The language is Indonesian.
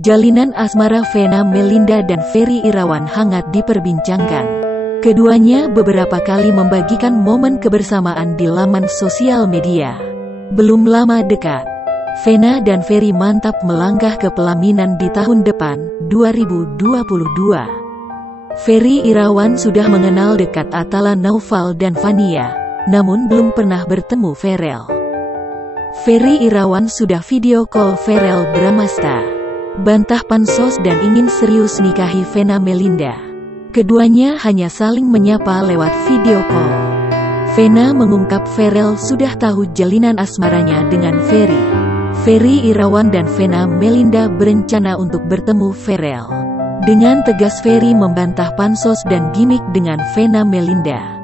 Jalinan asmara Vena Melinda dan Ferry Irawan hangat diperbincangkan. Keduanya beberapa kali membagikan momen kebersamaan di laman sosial media. Belum lama dekat, Vena dan Ferry mantap melangkah ke pelaminan di tahun depan, 2022. Ferry Irawan sudah mengenal dekat Atala Naufal dan Fania, namun belum pernah bertemu Verel. Ferry Irawan sudah video call Verel Bramasta, bantah pansos dan ingin serius nikahi Vena Melinda. Keduanya hanya saling menyapa lewat video call. Vena mengungkap Verel sudah tahu jalinan asmaranya dengan Ferry. Ferry Irawan dan Vena Melinda berencana untuk bertemu Verel. Dengan tegas Ferry membantah pansos dan gimmick dengan Vena Melinda.